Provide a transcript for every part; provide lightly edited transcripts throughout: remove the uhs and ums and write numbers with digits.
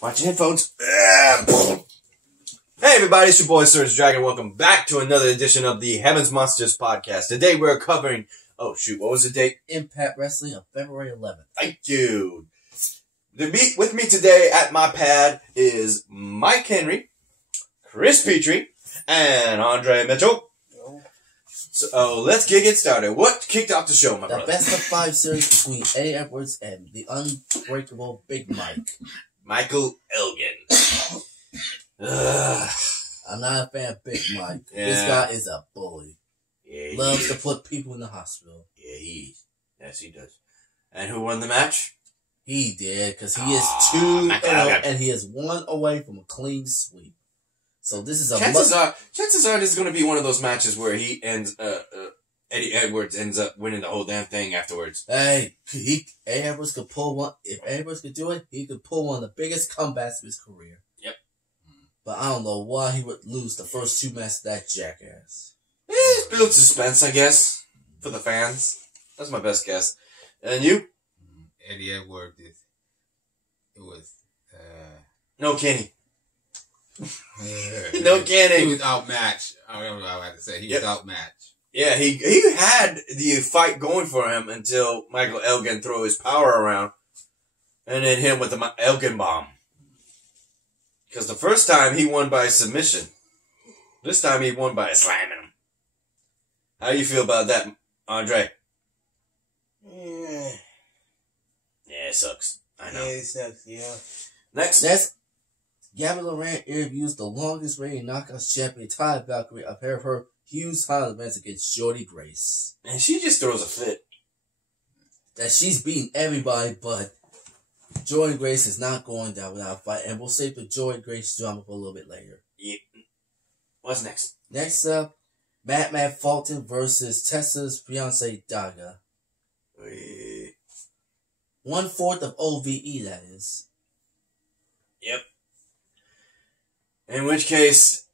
Watch your headphones. Hey everybody, it's your boy Surge Dragon. Welcome back to another edition of the Heaven's Monsters podcast. Today we're covering, oh shoot, what was the date? Impact Wrestling on February 11th. Thank you. With me today at my pad is Mike Henry, Chris Petrie, and Andre Mitchell. So let's get started. What kicked off the show, my brother? The best of 5 series between Eddie Edwards and the unbreakable Big Mike. Michael Elgin. I'm not a fan of Big Mike. Yeah. This guy is a bully. Yeah, loves to put people in the hospital. Yeah, yes, he does. And who won the match? He did, because he is 2-0, and he is 1 away from a clean sweep. So this is a chances are this is going to be one of those matches where he ends Eddie Edwards ends up winning the whole damn thing afterwards. Hey, Eddie Edwards could pull one. If Eddie Edwards could do it, he could pull one of the biggest comebacks of his career. Yep. But I don't know why he would lose the first 2 matches to that jackass. Build suspense, I guess, for the fans. That's my best guess. And you? Eddie Edwards, it was no Kenny. No kidding. He was outmatched. I don't know what I have to say. He was outmatched. Yeah, he had the fight going for him until Michael Elgin threw his power around and then hit him with the Elgin bomb. Because the first time he won by submission. This time he won by slamming him. How you feel about that, Andre? Yeah, it sucks. I know. Yeah, it sucks, yeah. Next. Gabby Loran interviews the longest reigning Knockouts champion, Ty Valkyrie, a pair of her huge title events against Jordynne Grace. And she just throws a fit. That she's beating everybody, but Jordynne Grace is not going down without a fight. And we'll save the Jordynne Grace drama for a little bit later. Yeah. What's next? Next up, Madman Fulton versus Tessa's fiance, Daga. 1/4 of OVE, that is. Yep. In which case,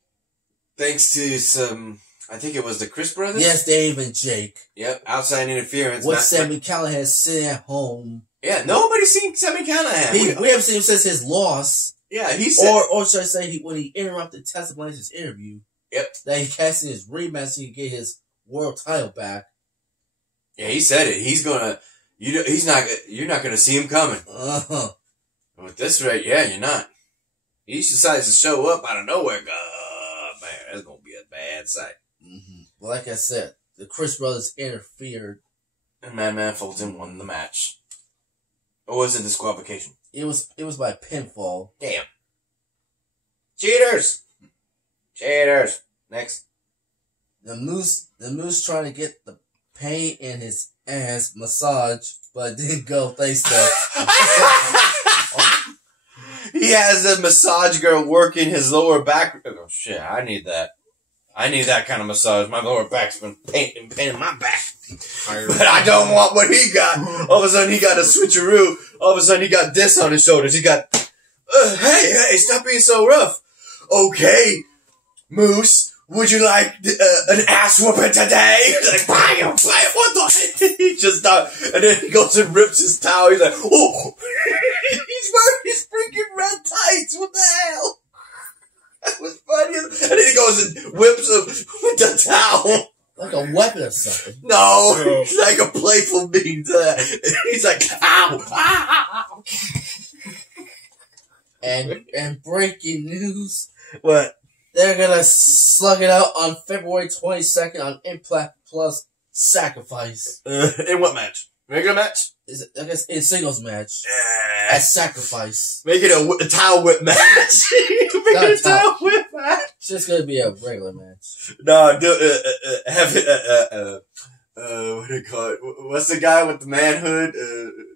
thanks to some, I think it was the Chris brothers? Yes, Dave and Jake. Yep, outside interference. With Sami Callihan sitting at home. Yeah, nobody's seen Sami Callihan. We haven't seen him since his loss. Yeah, he said. Or should I say, when he interrupted Tessa Blanchard's interview. Yep. That he cast in his rematch so he could get his world title back. Yeah, he said it. He's gonna, you're not gonna see him coming. With this rate, yeah, you're not. He decides to show up out of nowhere. God, man, that's gonna be a bad sight. Well, like I said, the Chris brothers interfered. And Madman Fulton won the match. Or was it disqualification? It was by pinfall. Damn. Cheaters! Cheaters! Next. The Moose trying to get the pain in his ass massage, but it didn't go thanks to... He has a massage girl working his lower back. Oh shit, I need that. I need that kind of massage. My lower back's been paining my back. But I don't want what he got. All of a sudden he got a switcheroo. All of a sudden he got this on his shoulders. He got, hey, stop being so rough. Okay, Moose, would you like an ass whooping today? He's like, bam, what the? He just stopped. And then he goes and rips his towel. He's like, oh. He's wearing his freaking red tights. What the hell? That was funny. And then he goes and whips him with the towel. Like a weapon or something. No, it's like a playful being. He's like, ow, ow. And breaking news. What? They're gonna slug it out on February 22nd on Impact Plus Sacrifice. In what match? Regular match? I guess in singles match. At Sacrifice. Make it a towel whip match. Make it a towel whip match. It's just gonna be a regular match. No, have it, what do you call it? What's the guy with the manhood?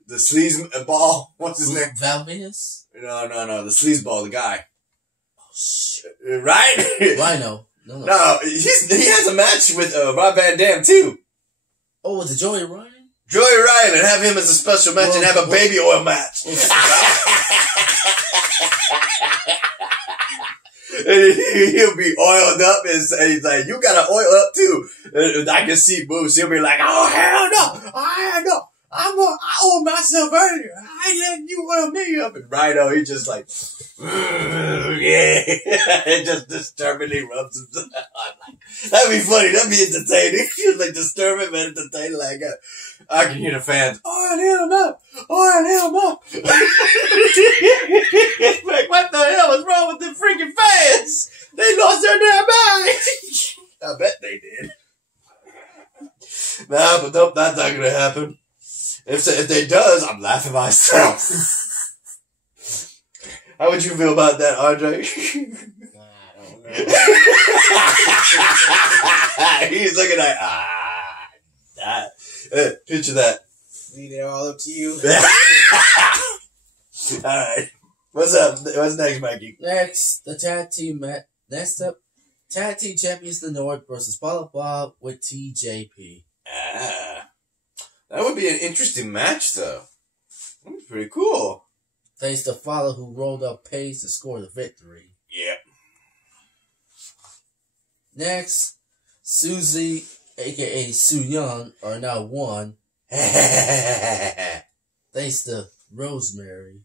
The sleaze ball? What's his name? Valvius? No, the sleaze ball, the guy. Oh, shit. Right? Rhino. No, he has a match with, Rob Van Dam, too. Oh, was it Joey Ryan? Joey Ryan, and have him as a special match and have a baby oil match. And he'll be oiled up and he's like, you gotta oil up too. And I can see Moose. He'll be like, oh, hell no. I told myself earlier, I let you want me up. And Rhino, he just like, yeah. It just disturbingly rubs himself. That'd be funny. That'd be entertaining. It's like disturbing but entertaining. Like, I can hear the fans, oil him up. Oil him up. Like, what the hell is wrong with the freaking fans? They lost their damn mind. I bet they did. Nah, but nope, that's not gonna happen. If they does, I'm laughing myself. How would you feel about that, Andre? I don't know. He's looking like, picture that. Leave it all up to you. Alright. What's up? What's next, Mikey? Next, the tag team match. Next up, tag team champions the North versus Bob with TJP. That would be an interesting match, though. That would be pretty cool. Thanks to Fowler, who rolled up Pace to score the victory. Yeah. Next, Susie, a.k.a. Su Yung, are now one. Thanks to Rosemary.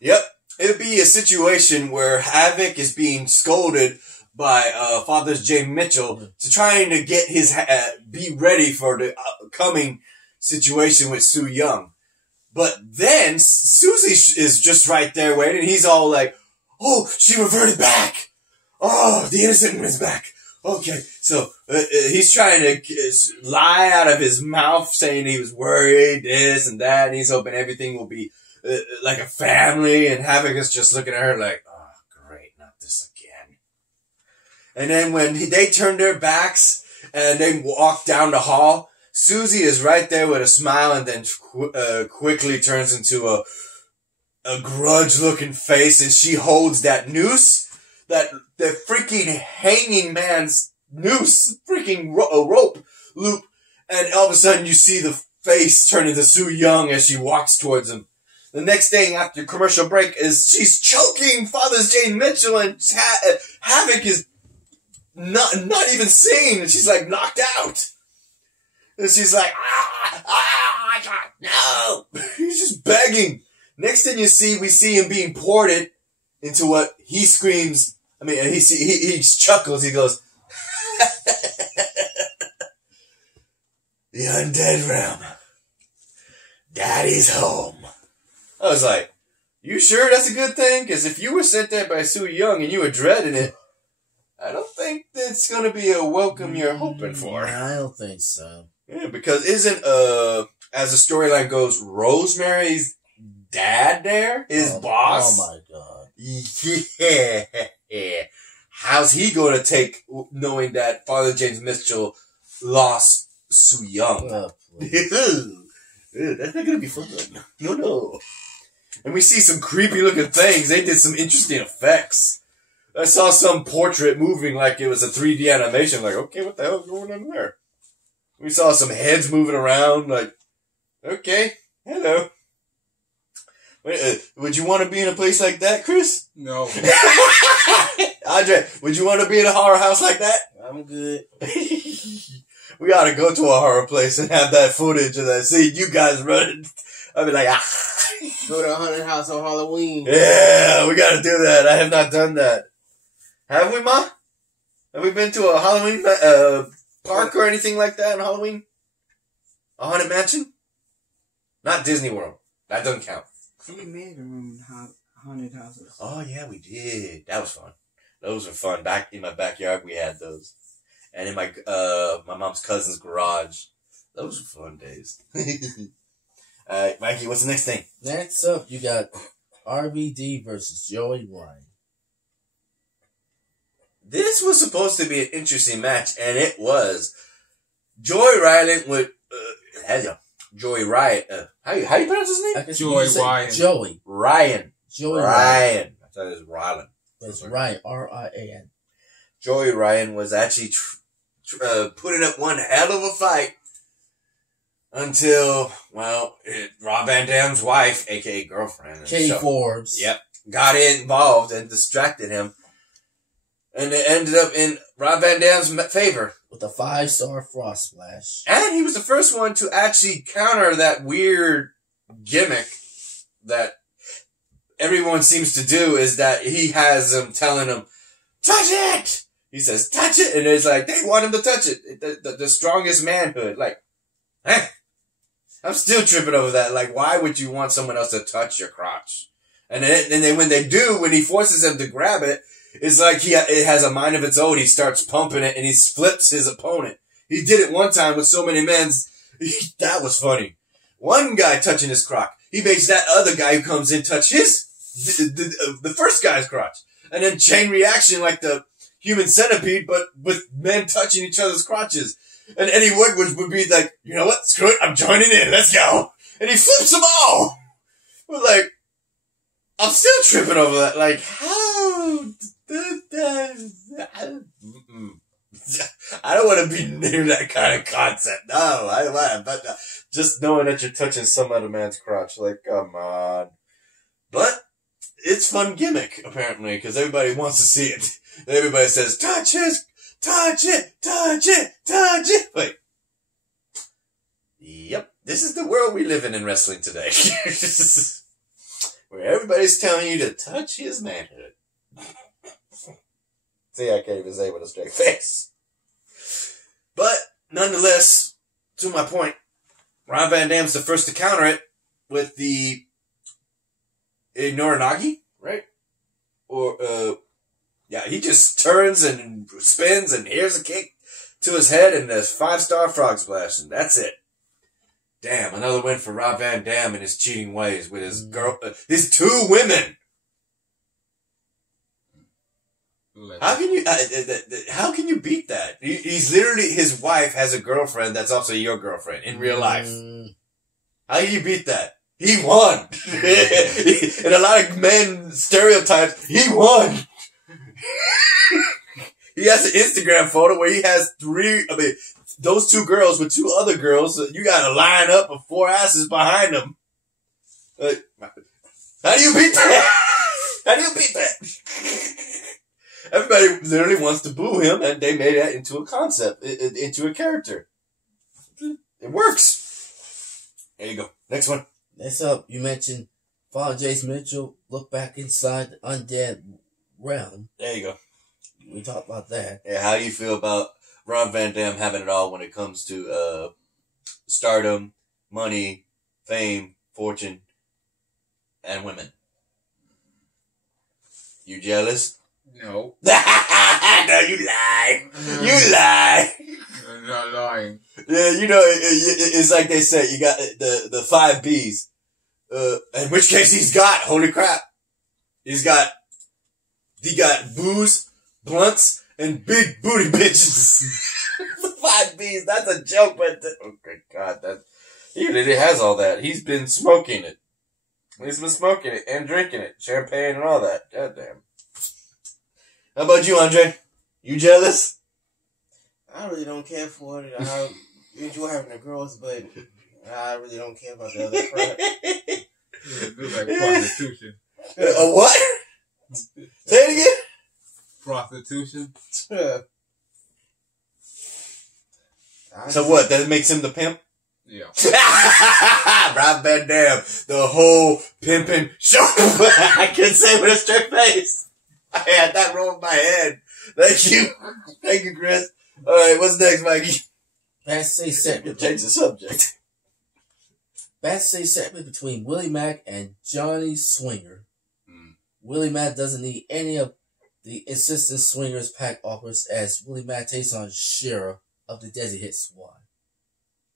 Yep. It'd be a situation where Havoc is being scolded by Father's Jay Mitchell to trying to get his be ready for the upcoming situation with Su Yung. But then Susie is just right there waiting. He's all like, "Oh, she reverted back. Oh, the innocent one is back." Okay, so he's trying to lie out of his mouth, saying he was worried, this and that, and he's hoping everything will be like a family. And Havoc is just looking at her like, "Oh, great, not this again." And then when they turn their backs and they walk down the hall, Susie is right there with a smile, and then quickly turns into a grudge-looking face, and she holds that noose, that freaking hanging man's noose, freaking rope loop, and all of a sudden you see the face turn into Su Yung as she walks towards him. The next thing after commercial break is she's choking Father's Jane Mitchell, and Havoc is not even seen, and she's like knocked out. And she's like, no. He's just begging. Next thing we see him being ported into what he screams. I mean, he chuckles. He goes, "The undead realm. Daddy's home." I was like, "You sure that's a good thing? Because if you were sent there by Su Yung and you were dreading it, I don't think that's going to be a welcome you're hoping for." I don't think so. Yeah, because isn't, as the storyline goes, Rosemary's dad there? His boss? Oh my god. Yeah. How's he going to take knowing that Father James Mitchell lost Su Yung? Oh, that's not going to be fun. No. And we see some creepy looking things. They did some interesting effects. I saw some portrait moving like it was a 3D animation. Like, okay, what the hell is going on there? We saw some heads moving around. Like, okay, hello. Wait, would you want to be in a place like that, Chris? No. Andre, would you want to be in a horror house like that? I'm good. We ought to go to a horror place and have that footage of that. See you guys running. I'd be like, Go to a haunted house on Halloween. Yeah, we got to do that. I have not done that. Have we, Ma? Have we been to a Halloween park or anything like that on Halloween? A haunted mansion? Not Disney World. That doesn't count. We made our own haunted houses. Oh, yeah, we did. That was fun. Those were fun. Back in my backyard, we had those. And in my mom's cousin's garage. Those were fun days. Alright, Mikey, what's the next thing? Next up, you got RVD versus Joey Ryan. This was supposed to be an interesting match, and it was. Joey Ryan with Joey Ryan. How you pronounce his name? Joey Ryan. Joey Ryan. Ryan. I thought it was Rylan. It's Ryan. R-I-A-N. Joey Ryan was actually putting up one hell of a fight until, well, Rob Van Dam's wife, a.k.a. girlfriend. Kay Forbes. Yep. Got involved and distracted him. And it ended up in Rob Van Dam's favor. With a 5-star frost splash. And he was the first one to actually counter that weird gimmick that everyone seems to do is that he has them telling him, touch it! He says, touch it! And it's like, they want him to touch it. The strongest manhood. Like, I'm still tripping over that. Like, why would you want someone else to touch your crotch? And then when they do, when he forces them to grab it, it's like it has a mind of its own. He starts pumping it and he flips his opponent. He did it one time with so many men's. That was funny. One guy touching his crotch. He makes that other guy who comes in touch the first guy's crotch. And then chain reaction like the human centipede, but with men touching each other's crotches. And Eddie Woodward would be like, you know what? Screw it. I'm joining in. Let's go. And he flips them all. We're like, I'm still tripping over that. Like, how? I don't want to be near that kind of concept. No, but just knowing that you're touching some other man's crotch. Like, come on. But it's fun gimmick, apparently, because everybody wants to see it. Everybody says, touch it, touch it, touch it, touch it. Like, yep, this is the world we live in wrestling today. Where everybody's telling you to touch his manhood. See, I can't even say with a straight face. But, nonetheless, to my point, Rob Van Dam's the first to counter it with the Norinagi, right? Or, yeah, he just turns and spins and here's a kick to his head and there's 5-star frog splash and that's it. Damn, another win for Rob Van Dam and his cheating ways with his his 2 women. How can you beat that? He's literally, his wife has a girlfriend that's also your girlfriend in real life. How do you beat that? He won. In a lot of men stereotypes, he won. He has an Instagram photo where he has those 2 girls with 2 other girls. You gotta line up with 4 asses behind them. How do you beat that? How do you beat that? Everybody literally wants to boo him, and they made that into a concept, into a character. It works. There you go. Next one. Next up, you mentioned Father Jace Mitchell look back inside the undead realm. There you go. We talked about that. Yeah, how do you feel about Rob Van Dam having it all when it comes to stardom, money, fame, fortune, and women? You jealous? No. No, you lie. You lie. I'm not lying. Yeah, you know, it's like they say, you got the 5 Bs. In which case he's got, holy crap. He got booze, blunts, and big booty bitches. The 5 Bs, that's a joke, but, oh good God, he really has all that. He's been smoking it. He's been smoking it and drinking it. Champagne and all that. God damn. How about you, Andre? You jealous? I really don't care for it. I enjoy having the girls, but I really don't care about the other crap. It looks like prostitution. A what? Say it again? Prostitution. So what? That makes him the pimp? Yeah. Rob Van Dam, the whole pimping show. I can say with a straight face. I had that roll in my head. Thank you. Thank you, Chris. All right, what's next, Mikey? Backstage segment. Change the subject. Backstage segment between Willie Mack and Johnny Swinger. Willie Mack doesn't need any of the insistent Swingers pack offers as Willie Mack takes on Shera of the Desi Hit Squad.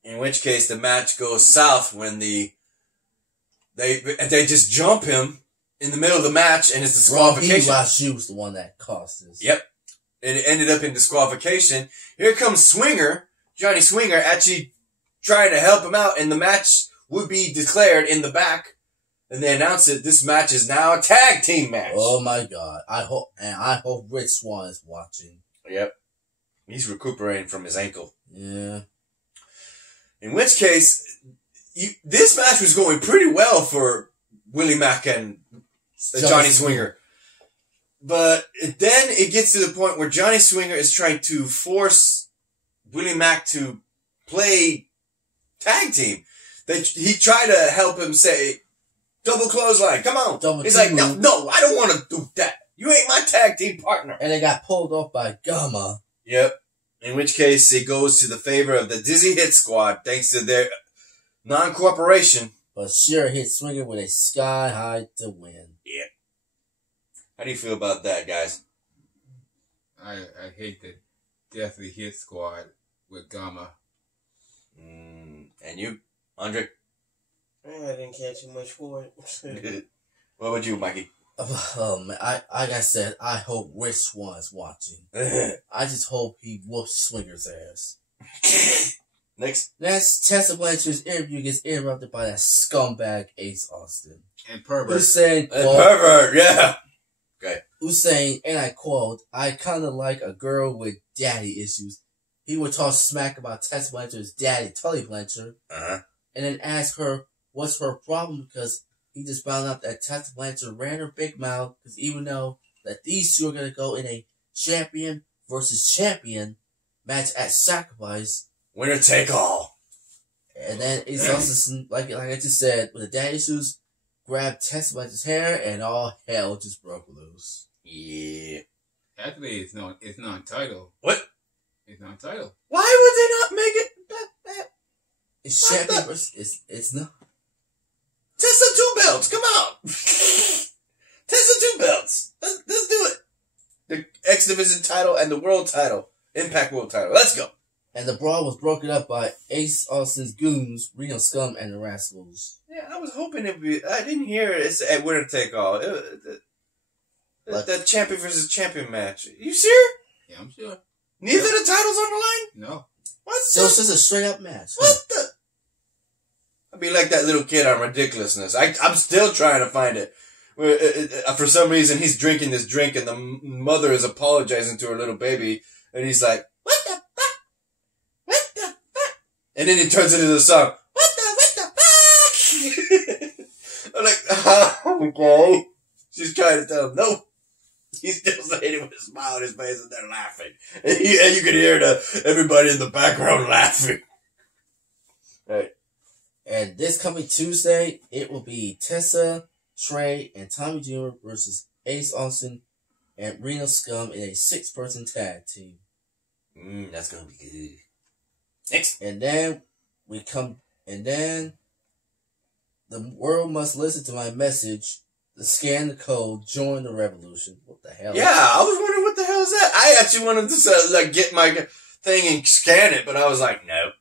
In which case, the match goes south when they just jump him in the middle of the match, and it's disqualification. Rashi was the one that caused this. Yep. And it ended up in disqualification. Here comes Swinger, Johnny Swinger, actually trying to help him out, and the match would be declared in the back. And they announced that this match is now a tag team match. Oh my God. I hope Rich Swann is watching. Yep. He's recuperating from his ankle. Yeah. In which case, this match was going pretty well for Willie Mack and Johnny Swinger. But then it gets to the point where Johnny Swinger is trying to force Willie Mack to play tag team. he tried to help him say, double clothesline, come on. He's like, no, I don't want to do that. You ain't my tag team partner. And they got pulled off by Gamma. Yep. In which case, it goes to the favor of the Dizzy Hit Squad, thanks to their non-cooperation. But sure hit Swinger with a sky high to win. Yeah. How do you feel about that, guys? I hate the Deathly Hit Squad with Gamma. And you, Andre? I didn't care too much for it. What about you, Mikey? Oh man, like I said, I hope Rich Swan's watching. I just hope he whoops Swinger's ass. Next, Tessa Blanchard's interview gets interrupted by that scumbag Ace Austin. And pervert. Who's saying, pervert, yeah. Okay. Who's saying, and I quote, I kind of like a girl with daddy issues. He would talk smack about Tessa Blanchard's daddy, Tully Blanchard, and then ask her what's her problem because he just found out that Tessa Blanchard ran her big mouth because even though that these two are going to go in a champion versus champion match at Sacrifice. Winner take all. And then Ace Austin, like I just said, with the daddy issues, grabbed Tessa Blanchard's hair and all hell just broke loose. Yeah. Actually, it's non-title. What? It's non-title. Why would they not make it that? It's champion versus, it's not. Tessa 2 belts, come on. Tessa 2 belts. Let's do it. The X Division title and the world title. Impact world title. Let's go. And the brawl was broken up by Ace Austin's goons, Reno Scum, and the Rascals. Yeah, I was hoping it would be. I didn't hear it's a winner take all. The champion versus champion match. You sure? Yeah, I'm sure. Neither the titles on the line? No. What? So it's just a straight up match. What the? I'd be like that little kid on Ridiculousness. I'm still trying to find it. For some reason, he's drinking this drink, and the mother is apologizing to her little baby, and he's like, "What the fuck? What the fuck?" And then he turns it into the song, "What the fuck?" I'm like, okay. She's trying to tell him, no. He's still saying it with a smile on his face, and they're laughing. And you can hear everybody in the background laughing. Right. And this coming Tuesday, it will be Tessa, Trey, and Tommy Jr. versus Ace Austin and Reno Scum in a 6-person tag team. That's gonna be good. Next. And then the world must listen to my message. Scan the code, join the revolution. What the hell? Yeah, I was wondering what the hell is that. I actually wanted to get my thing and scan it, but I was like, nope,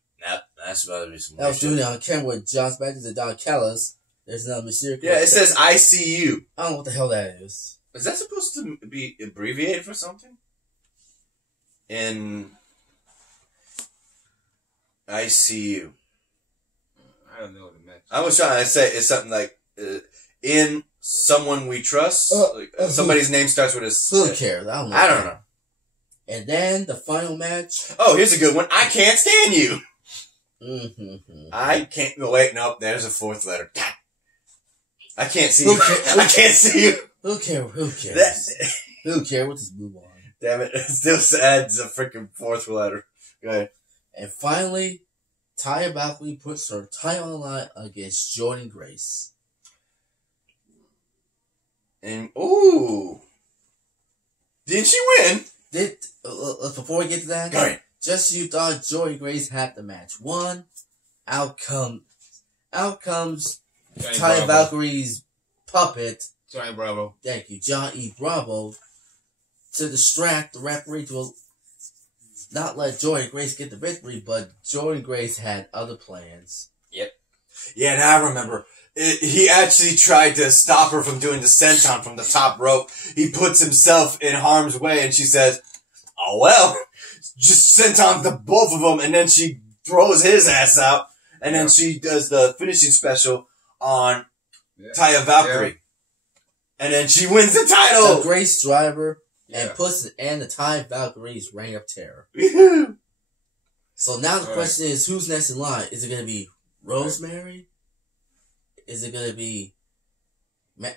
that's about to be some. I was doing it on camera with Josh Badgers and Don Callis. There's another mysterious. Yeah, it says ICU. I don't know what the hell that is. Is that supposed to be abbreviated for something? In ICU. I don't know what it meant. I was trying to say it's something like in someone we trust. Somebody's name starts with a. Who cares? I don't know. And then the final match. Oh, here's a good one. I can't stand you. Mm-hmm. I can't. No, wait, nope. There's a fourth letter. I can't see you. I can't see you. Who cares? Who cares? We'll just move on. Damn it. It still adds a freaking fourth letter. Go ahead. And finally, Taya Valkyrie puts her title on the line against Jordan Grace. And, ooh. Did she win? Before we get to that, go ahead. Just as you thought Jordan Grace had the match won, out comes Taya Valkyrie's puppet. Johnny Bravo. Thank you, John E. Bravo, to distract the referee to not let Jordan Grace get the victory, but Jordan Grace had other plans. Yep. Yeah, now I remember. He actually tried to stop her from doing the senton from the top rope. He puts himself in harm's way, and she says, "Oh well, just senton the both of them," and then she throws his ass out, and then she does the finishing special on Taya Valkyrie. And then she wins the title! The Grace Driver and puts it in the Taya Valkyrie's Reign of Terror. So now the question is, who's next in line? Is it going to be Rosemary? Is it going to be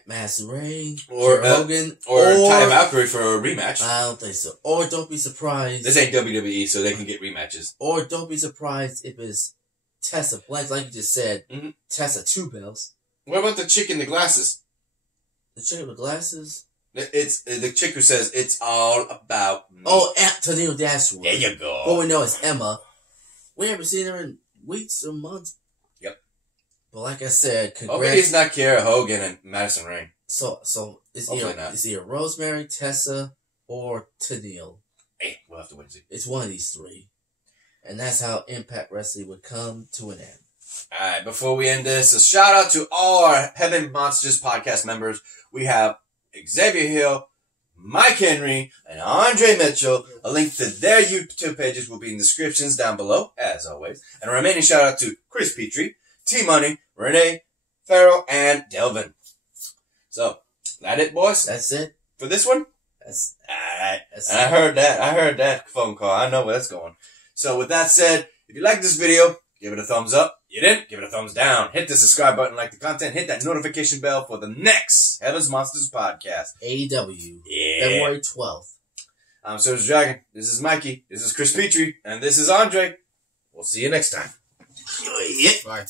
Master Ray? Or Hogan? Or Taya Valkyrie for a rematch? I don't think so. Or don't be surprised. This ain't WWE, so they can get rematches. Or don't be surprised if it's Tessa Blanchard, like you just said, Mm-hmm. Tessa 2 belts. What about the chick in the glasses? The chick with the glasses? It's the chick who says, it's all about me. Oh, Tennille Dashwood. There you go. But we know it's Emma. We haven't seen her in weeks or months. Yep. But like I said, Hopefully it's not Kiera Hogan and Madison Rayne. So it's either Rosemary, Tessa, or Tennille. Hey, we'll have to wait and see. It's one of these three. And that's how Impact Wrestling would come to an end. Alright, before we end this, a shout out to all our Heaven Monsters podcast members. We have Xavier Hill, Mike Henry, and Andre Mitchell. A link to their YouTube pages will be in the descriptions down below, as always. And a remaining shout out to Chris Petrie, T-Money, Renee, Farrell, and Delvin. So, that it, boys? That's it. For this one? That's Alright. And I heard that phone call. I know where that's going. So with that said, if you like this video, give it a thumbs up. You didn't? Give it a thumbs down. Hit the subscribe button, like the content, hit that notification bell for the next Heaven's Monsters podcast. AEW. Yeah. February 12th. I'm Silver Dragon. This is Mikey. This is Chris Petrie. And this is Andre. We'll see you next time. Bye.